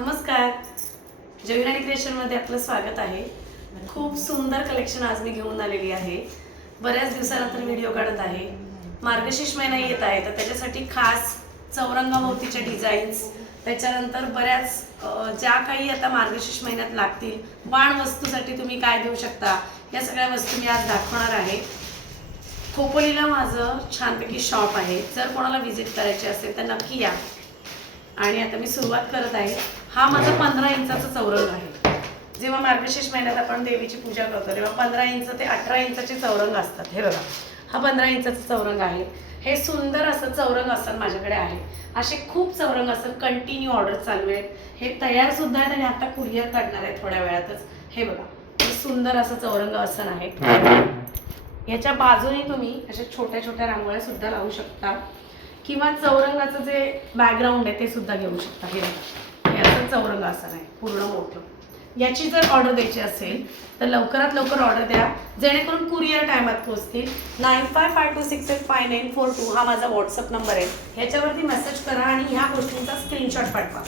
नमस्कार. जविराणी क्रिएशनमध्ये आपलं स्वागत आहे. खूप सुंदर कलेक्शन आज मी घेऊन आलेली आहे. बऱ्याच दिवसानंतर व्हिडिओ काढत आहे. मार्गशीर्ष महिना येत आहे तर त्याच्यासाठी खास चौरंगाभोवतीच्या डिझाईन्स त्याच्यानंतर बऱ्याच ज्या काही आता मार्गशीर्ष महिन्यात लागतील वाण वस्तूसाठी तुम्ही काय देऊ शकता या सगळ्या वस्तू मी आज दाखवणार आहे. खोपोलीला माझं छानपैकी शॉप आहे. जर कोणाला व्हिजिट करायची असेल तर नक्की या. आणि आता मी सुरुवात करत आहे. हा माझा पंधरा इंचाचा चौरंग आहे. जेव्हा मार्गशीर्ष महिन्यात आपण देवीची पूजा करतो तेव्हा पंधरा इंच ते अठरा इंचाचे चौरंग असतात. हे बघा हा पंधरा इंचाचा चौरंग आहे. हे सुंदर असं चौरंग आसन माझ्याकडे आहे. असे खूप चौरंग आसन कंटिन्यू ऑर्डर चालू आहेत. हे तयार सुद्धा आहेत आणि आता कुरिअर काढणार आहे थोड्या वेळातच. हे बघा हे सुंदर असं चौरंग आसन आहे. याच्या बाजूने तुम्ही अशा छोट्या छोट्या रांगोळ्या सुद्धा लावू शकता. किंवा चौरंगाचं जे बॅकग्राऊंड आहे ते सुद्धा घेऊ शकता. हे बघा. हे असं चौरंग आसन आहे पूर्ण मोठं. याची जर ऑर्डर द्यायची असेल तर लवकरात लवकर ऑर्डर द्या. जेणेकरून कुरिअर टायमात पोहोचतील. Nine five five two six eight five nine four two हा माझा व्हॉट्सअप नंबर आहे. ह्याच्यावरती मेसेज करा आणि ह्या गोष्टींचा स्क्रीनशॉट पाठवा.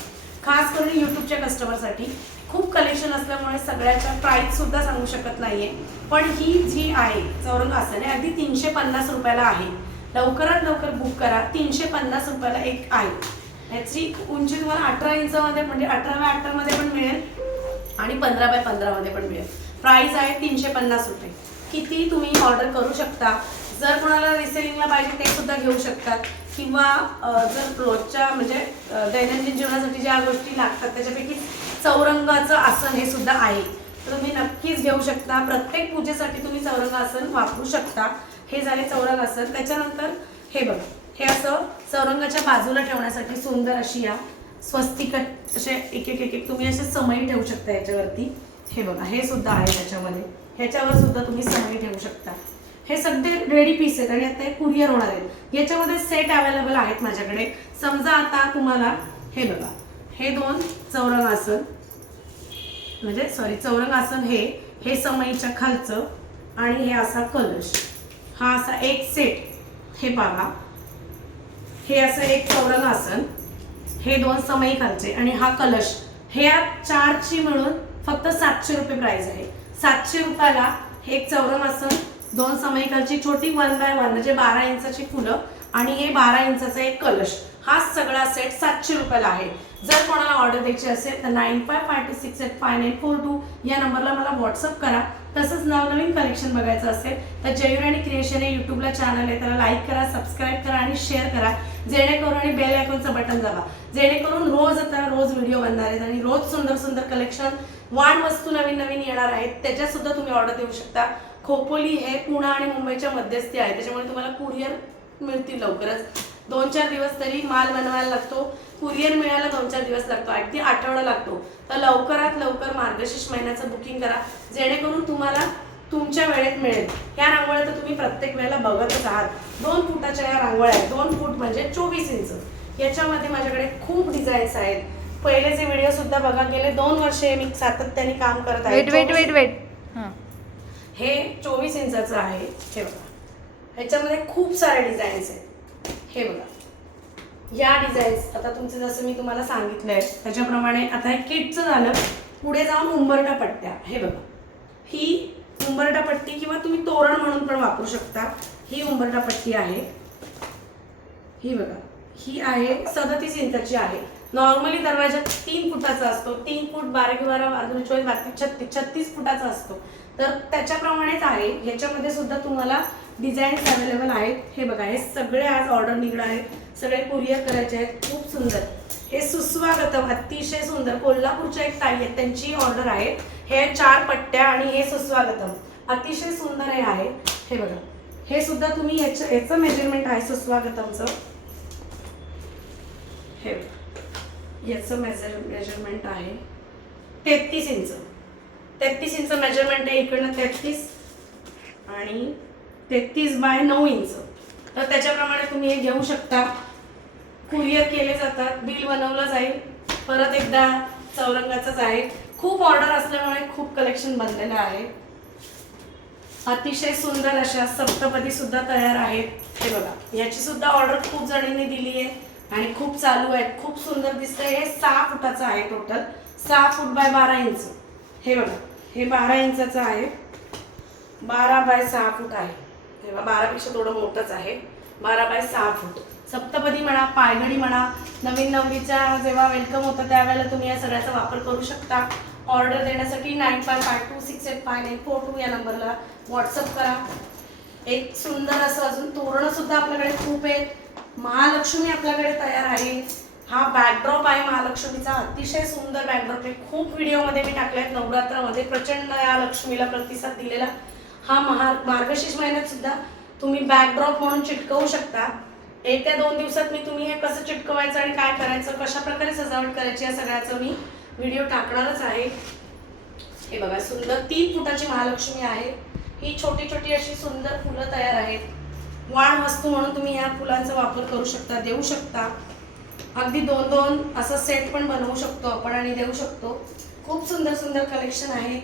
खास करून यूट्यूबच्या कस्टमरसाठी खूप कलेक्शन असल्यामुळे सगळ्याच्या प्राईससुद्धा सांगू शकत नाही आहे पण ही जी आहे चौरंग आसन आहे अगदी तीनशे पन्नास रुपयाला आहे. लवकरात लवकर बुक करा. तीनशे पन्नास रुपयाला एक आहे. ह्याची उंची तुम्हाला अठरा इंचामध्ये म्हणजे अठरा बाय अठरामध्ये पण मिळेल आणि पंधरा बाय पंधरामध्ये पण मिळेल. प्राईस आहे तीनशे पन्नास रुपये. किती तुम्ही ऑर्डर करू शकता. जर कोणाला रिसेलिंगला पाहिजे ते सुद्धा घेऊ शकतात. किंवा जर रोजच्या म्हणजे दैनंदिन जीवनासाठी ज्या गोष्टी लागतात त्याच्यापैकी चौरंगाचं आसन हे सुद्धा आहे. तर तुम्ही नक्कीच घेऊ शकता. प्रत्येक पूजेसाठी तुम्ही चौरंग आसन वापरू शकता. हे झाले चौरंग आसन. त्याच्यानंतर हे बघा. हे असं चौरंगाच्या बाजूला ठेवण्यासाठी सुंदर अशी या स्वस्तिक असे एक एक एक एक तुम्ही असे समई ठेवू शकता याच्यावरती. हे बघा हे सुद्धा आहे त्याच्यामध्ये. ह्याच्यावर सुद्धा तुम्ही समई ठेवू शकता. हे सगळे रेडी पीस आहेत आणि आता हे कुरिअर होणार आहेत. याच्यामध्ये सेट अवेलेबल आहेत माझ्याकडे. समजा आता तुम्हाला हे बघा हे दोन चौरंग आसन. म्हणजे सॉरी चौरंग आसन हे हे समईच्या खालचं आणि हे असा कलश. हा असा एक सेट हे बघा हे असं एक चौरंग आसन. हे दोन समयी खालचे आणि हा कलश. हे या चारची मिळून फक्त सातशे रुपये प्राइस आहे. सातशे रुपयाला हे एक चौरंग आसन. दोन समयी खालची छोटी वन बाय वन म्हणजे बारा इंचाची फुलं आणि हे बारा इंचाचा एक कलश. हा सगळा सेट सातशे रुपयाला आहे. जर कोणाला ऑर्डर द्यायची असेल तर nine five five two six eight five nine four two या नंबरला मला व्हॉट्सअप करा. तसंच नवनवीन कलेक्शन बघायचं असेल तर जयुराणी क्रिएशन हे यूट्यूबला चॅनल आहे. त्याला लाईक करा सबस्क्राईब करा आणि शेअर करा. जेणेकरून आणि बेल आयकॉनचं बटन दाबा. जेणेकरून रोज आता रोज व्हिडिओ बनणार आहेत आणि रोज सुंदर सुंदर कलेक्शन वाण वस्तू नवीन नवीन येणार आहेत. त्याच्यातसुद्धा तुम्ही ऑर्डर देऊ शकता. खोपोली हे पुणे आणि मुंबईच्या मध्यस्थी आहे. त्याच्यामुळे तुम्हाला कुरिअर मिळतील लवकरच. दोन चार दिवस तरी माल बनवायला लागतो. कुरिअर मिळायला दोन चार दिवस लागतो. अगदी आठवडा लागतो. तर लवकरात लवकर मार्गशीर्ष महिन्याचं बुकिंग करा. जेणेकरून तुम्हाला तुमच्या वेळेत मिळेल. या रांगोळ्या तर तुम्ही प्रत्येक वेळेला बघतच आहात. दोन फुटाच्या या रांगोळ्या आहेत. दोन फूट म्हणजे चोवीस इंच. याच्यामध्ये माझ्याकडे खूप डिझाईन्स आहेत. पहिलेचे व्हिडिओ सुद्धा बघा गेले दोन वर्षे मी सातत्याने काम करत आहे. वेट वेट वेट वेट हां. हे चोवीस इंचाचं आहे. हे बघा. ह्याच्यामध्ये खूप सारे डिझाईन्स आहेत. हे बघा. या डिझाईन्स आता तुमचं जसं मी तुम्हाला सांगितलंय त्याच्याप्रमाणे आता हे किटचं झालं. पुढे जाऊन उंबरटा पट्ट्या. हे बघा. ही उंबरटा पट्टी किंवा तुम्ही तोरण म्हणून पण वापरू शकता. ही उंबरटा पट्टी आहे. ही बघा. ही आहे सदतीस इंचाची आहे. नॉर्मली दरवाजा तीन फुटाचा असतो. तीन फूट बारा कि बारा बारा चोवीस बाकी छत्तीस छत्तीस फुटाचा असतो. तर त्याच्याप्रमाणेच आहे. ह्याच्यामध्ये सुद्धा तुम्हाला डिझाईन्स अवेलेबल आहेत. हे बघा हे सगळे आज ऑर्डर निघणार आहेत. सगळे कुरिअर करायचे आहेत. खूप सुंदर. हे सुस्वागत अतिशय सुंदर. कोल्हापूरच्या एक ताई आहेत. त्यांची ऑर्डर आहे. हे चार पट्ट्या आणि हे सुस्वागतम. अतिशय सुंदर हे आहे. हे बघा. हे सुद्धा तुम्ही याच्या याचं मेजरमेंट आहे सुस्वागतमचं. हे बघा. याचं मेजर मेजरमेंट आहे. तेहतीस इंच. तेहतीस इंच मेजरमेंट आहे इकडनं तेहतीस आणि तेहतीस बाय नऊ इंच. तर त्याच्याप्रमाणे तुम्ही हे घेऊ शकता. कुरिअर केले जातात. बिल बनवलं जाईल. परत एकदा चौरंगाचंच आहे खूप ऑर्डर असल्यामुळे खूप कलेक्शन बनलेलं आहे. अतिशय सुंदर अशा सप्तपदी सुद्धा तयार आहेत. हे बघा याची सुद्धा ऑर्डर खूप जणींनी दिली आहे आणि खूप चालू आहे खूप सुंदर दिसतंय. हे सहा फुटाचं आहे टोटल सहा फूट बाय बारा इंच. हे बघा हे बारा इंचाचं आहे. बारा बाय सहा फूट आहे. तेव्हा बारापेक्षा थोडं मोठंच आहे. बारा बाय सहा फूट. सप्तपदी म्हणा पायगडी म्हणा नवीन नवरीचा जेव्हा वेलकम होतं त्यावेळेला तुम्ही या सगळ्याचा वापर करू शकता. ऑर्डर देण्यासाठी nine five five two six eight five nine four two या नंबरला व्हॉट्सअप करा. एक सुंदर असं अजून तोरणंसुद्धा आपल्याकडे खूप आहेत. महालक्ष्मी आपल्याकडे तयार आहे. हा बॅकड्रॉप आहे महालक्ष्मीचा. अतिशय सुंदर बॅकड्रॉप आहे. खूप व्हिडिओमध्ये मी टाकले आहेत नवरात्रामध्ये प्रचंड या लक्ष्मीला प्रतिसाद दिलेला. हा महा मार्गशीर्ष महिन्यात सुद्धा तुम्ही बॅकड्रॉप म्हणून चिटकवू शकता. येत्या दोन दिवसात मी तुम्ही हे कसं चिटकवायचं आणि काय करायचं कशा प्रकारे सजावट करायची या सगळ्याचं मी व्हिडिओ टाकणारच आहे. हे बघा सुंदर तीन फुटाची महालक्ष्मी आहे. ही छोटी छोटी अशी सुंदर फुलं तयार आहेत. वाण वस्तू म्हणून तुम्ही या फुलांचा वापर करू शकता देऊ शकता. अगदी दोन दोन असं सेट पण बनवू शकतो आपण आणि देऊ शकतो. खूप सुंदर सुंदर कलेक्शन आहे.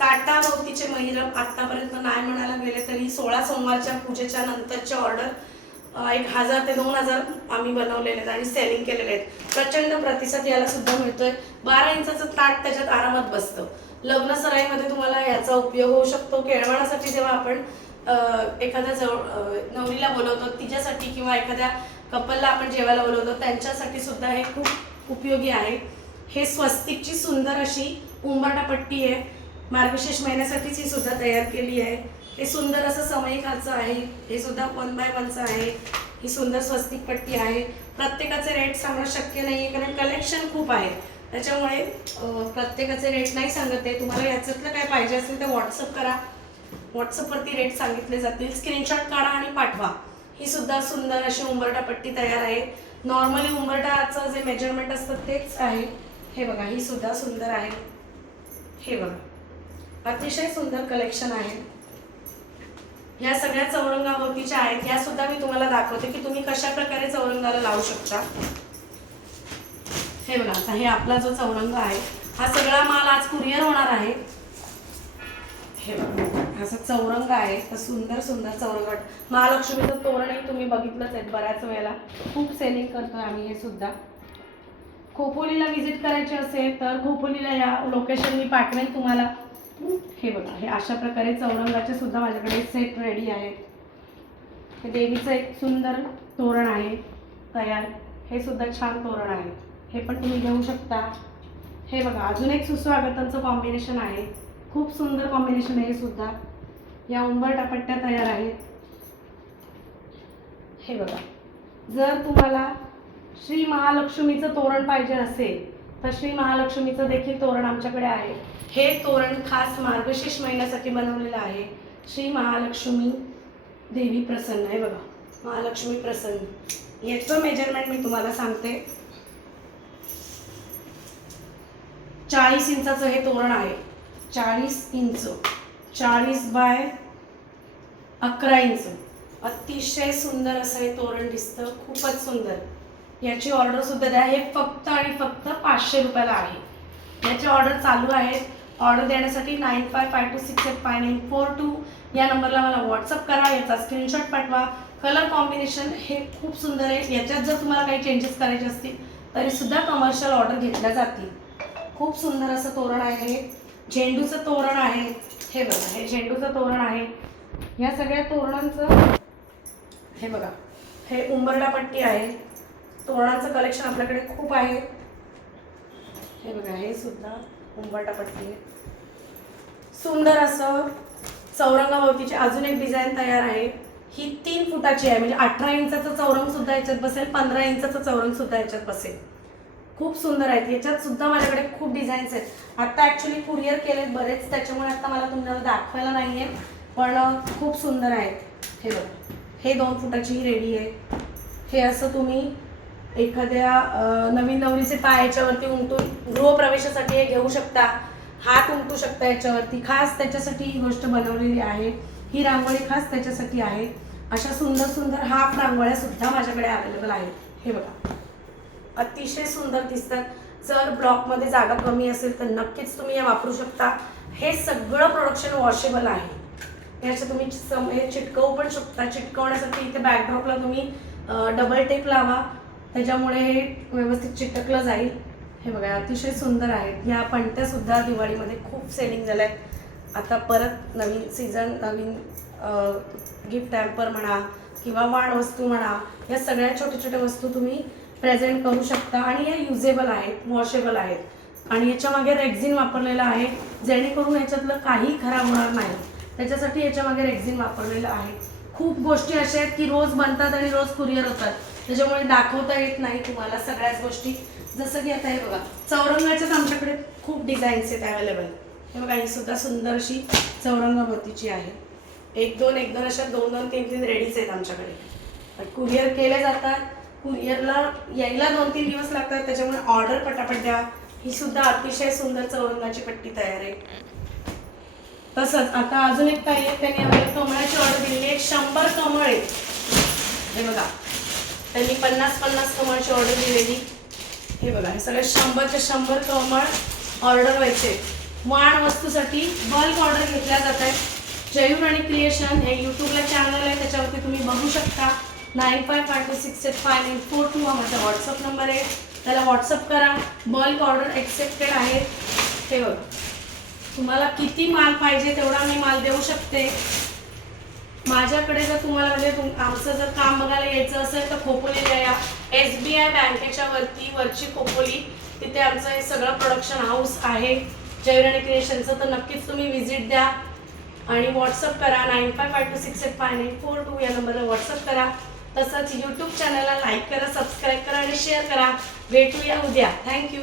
ताटाभोवतीचे महिरम आतापर्यंत नाही म्हणायला गेले तरी सोळा सोमवारच्या पूजेच्या नंतरच्या ऑर्डर एक हजार ते दोन हजार आम्ही बनवलेले आहेत आणि सेलिंग केलेले आहेत. प्रचंड प्रतिसाद याला सुद्धा मिळतोय. बारा इंचाचं ताट त्याच्यात आरामात बसतं. लग्न सराईमध्ये तुम्हाला याचा उपयोग होऊ शकतो. केळवणासाठी जेव्हा आपण एखाद्या जवळ नवरीला बोलवतो तिच्यासाठी किंवा एखाद्या कपलला आपण जेवायला बोलवतो त्यांच्यासाठी सुद्धा हे खूप उपयोगी आहे. हे स्वस्तिकची सुंदर अशी उंबरटा पट्टी आहे. मार्गशीर्ष महिन्यासाठीच ही सुद्धा तयार केली आहे. हे सुंदर असं समयिकाचं आहे. हे सुद्धा वन बाय वनचं आहे. ही सुंदर स्वस्तिक पट्टी आहे. प्रत्येकाचे रेट सांगणं शक्य नाही आहे कारण कलेक्शन खूप आहे. त्याच्यामुळे प्रत्येकाचे रेट नाही सांगत आहे. तुम्हाला याच्यातलं काय पाहिजे असेल तर व्हॉट्सअप करा. व्हॉट्सअपवरती रेट सांगितले जातील. स्क्रीनशॉट काढा आणि पाठवा. ही सुद्धा सुंदर अशी उंबरटा पट्टी तयार आहे. नॉर्मली उंबरटाचं जे मेजरमेंट असतं तेच आहे. हे बघा ही सुद्धा सुंदर आहे. हे बघा. अतिशय सुंदर कलेक्शन आहे. ह्या सगळ्या चौरंगाभोवतीच्या आहेत. ह्या सुद्धा मी तुम्हाला दाखवते की तुम्ही कशा प्रकारे चौरंगाला लावू शकता. हे बघा आता हे आपला जो चौरंग आहे हा सगळा माल आज कुरिअर होणार आहे. हे बघा. असं चौरंग आहे तर सुंदर सुंदर चौरंग महालक्ष्मीचं तोरणही तुम्ही बघितलंच आहे बऱ्याच वेळेला. खूप सेलिंग करतोय आम्ही हे सुद्धा. खोपोलीला व्हिजिट करायची असेल तर खोपोलीला या लोकेशन मी पाठवेन तुम्हाला. हे बघा हे अशा प्रकारे चौरंगाचे सुद्धा माझ्याकडे सेट रेडी आहेत. हे देवीचं एक सुंदर तोरण आहे तयार. हे सुद्धा छान तोरण आहे. हे पण तुम्ही घेऊ शकता. हे बघा अजून एक सुस्वागतांचं कॉम्बिनेशन आहे. खूप सुंदर कॉम्बिनेशन आहे हे सुद्धा. या उंबरटा पट्ट्या तयार आहेत. हे बघा जर तुम्हाला श्री महालक्ष्मीचं तोरण पाहिजे असेल तर श्री महालक्ष्मीचं देखील तोरण आमच्याकडे आहे. हे तोरण खास मार्गशीर्ष महिन्यासाठी बनवलेलं आहे. श्री महालक्ष्मी देवी प्रसन्न आहे बघा. महालक्ष्मी प्रसन्न. याचं मेजरमेंट मी तुम्हाला सांगते. चाळीस इंचाचं हे तोरण आहे. चाळीस इंच. चाळीस बाय अकरा इंच. अतिशय सुंदर असं हे तोरण दिसतं. खूपच सुंदर. याची ऑर्डर सुद्धा द्या. हे फक्त आणि फक्त पाचशे रुपयाला आहे. याची ऑर्डर चालू आहे. ऑर्डर देण्यासाठी nine five five two six eight five nine four two या नंबरला मला व्हॉट्सअप करा. याचा स्क्रीनशॉट पाठवा. कलर कॉम्बिनेशन हे खूप सुंदर आहे. याच्यात जर तुम्हाला काही चेंजेस करायचे असतील तरीसुद्धा कमर्शियल ऑर्डर घेतल्या जातील. खूप सुंदर असं तोरण आहे झेंडूचं तोरण आहे. हे बघा हे झेंडूचं तोरण आहे. या सगळ्या तोरणांचं हे बघा हे उंबरडा पट्टी आहे. तोरणाचं कलेक्शन आपल्याकडे खूप आहे. हे बघा हे सुद्धा उंबरडापट्टी आहे. सुंदर असं चौरंगाभोवतीची अजून एक डिझाईन तयार आहे. ही तीन फुटाची आहे म्हणजे अठरा इंचाचं चौरंग सुद्धा याच्यात बसेल पंधरा इंचाचं चौरंग सुद्धा याच्यात बसेल. खूप सुंदर आहेत. याच्यात सुद्धा माझ्याकडे खूप डिझाईन्स आहेत. आता ॲक्च्युली कुरिअर केलेत बरेच त्याच्यामुळे आता मला तुम्हाला दाखवायला नाही आहे पण खूप सुंदर आहेत. हे बघा. हे दोन फुटाची ही रेडी आहे. हे असं तुम्ही एखाद्या नवीन नवरीचे पाय याच्यावरती उमटून गृहप्रवेशासाठी हे घेऊ शकता. हात उमटू शकता याच्यावरती. खास त्याच्यासाठी ही गोष्ट बनवलेली आहे. ही रांगोळी खास त्याच्यासाठी आहे. अशा सुंदर सुंदर हाफ रांगोळ्या सुद्धा माझ्याकडे अवेलेबल आहेत. हे बघा. अतिशय सुंदर दिसतात. जर ब्लॉकमध्ये जागा कमी असेल तर नक्कीच तुम्ही या वापरू शकता. हे सगळं प्रोडक्शन वॉशेबल आहे. याच्या तुम्ही सम हे चिटकवू पण शकता. चिटकवण्यासाठी इथे बॅकड्रॉपला तुम्ही डबल टेप लावा. त्याच्यामुळे हे व्यवस्थित चिटकलं जाईल. हे बघा अतिशय सुंदर आहेत. ह्या पणत्यासुद्धा दिवाळीमध्ये खूप सेलिंग झाल्या आहेत आता परत नवीन सीझन नवीन गिफ्ट टॅम्पर म्हणा किंवा वाण वस्तू म्हणा या सगळ्या छोट्या छोट्या वस्तू तुम्ही प्रेझेंट करू शकता. आणि या युजेबल आहेत वॉशेबल आहेत. आणि याच्यामागे रेक्झिन वापरलेलं आहे. जेणेकरून याच्यातलं काही खराब होणार नाही. त्याच्यासाठी याच्यामागे रेक्झिन वापरलेलं आहे. खूप गोष्टी अशा आहेत की रोज बनतात आणि रोज कुरिअर होतात. त्याच्यामुळे दाखवता येत नाही तुम्हाला सगळ्याच गोष्टी. जसं की आता हे बघा चौरंगाच्याच आमच्याकडे खूप डिझाईन्स आहेत अवेलेबल हे बघा ही सुद्धा सुंदर अशी चौरंग आहे. एक दोन एक दोन अशा दोन दोन तीन तीन रेडीज आहेत आमच्याकडे. कुरिअर केले जातात. कुरिअरला यायला दोन तीन दिवस लागतात त्याच्यामुळे ऑर्डर पटापट. द्या ही सुद्धा अतिशय सुंदर चौरंगाची पट्टी तयार आहे. तसंच आता अजून एक काही आहे त्यांनी आम्हाला कमळाची ऑर्डर दिलेली आहे. शंभर कमळ आहे हे बघा. त्यांनी पन्नास पन्नास कमळची ऑर्डर दिलेली. हे बघा हे सगळे शंभरचे शंभर कमळ ऑर्डर व्हायचे. वाण वस्तूसाठी बल्क ऑर्डर घेतल्या जात आहेत. जयूर आणि क्रिएशन हे यूट्यूबला चॅनल आहे त्याच्यावरती तुम्ही बघू शकता. Nine five five two six eight five nine four two हा माझा व्हॉट्सअप नंबर आहे त्याला व्हॉट्सअप करा बल्क ऑर्डर एक्सेप्टेड आहे हे बघा तुम्हाला किती माल पाहिजे तेवढा मी माल देऊ शकते माझ्याकडे जर तुम्हाला म्हणजे तुम- आमचं जर काम बघायला यायचं असेल तर खोपोलीला या एस बी आय बँकेच्या वरती वरची खोपोली तिथे आमचं हे सगळं प्रोडक्शन हाऊस आहे जैवराणी क्रिएशनचं तर नक्कीच तुम्ही व्हिजिट द्या आणि व्हॉट्सअप करा nine five five two six eight five nine four two या नंबरला व्हॉट्सअप करा तसंच यूट्यूब चॅनलला लाईक करा सबस्क्राईब करा आणि शेअर करा. भेटूया उद्या. थँक्यू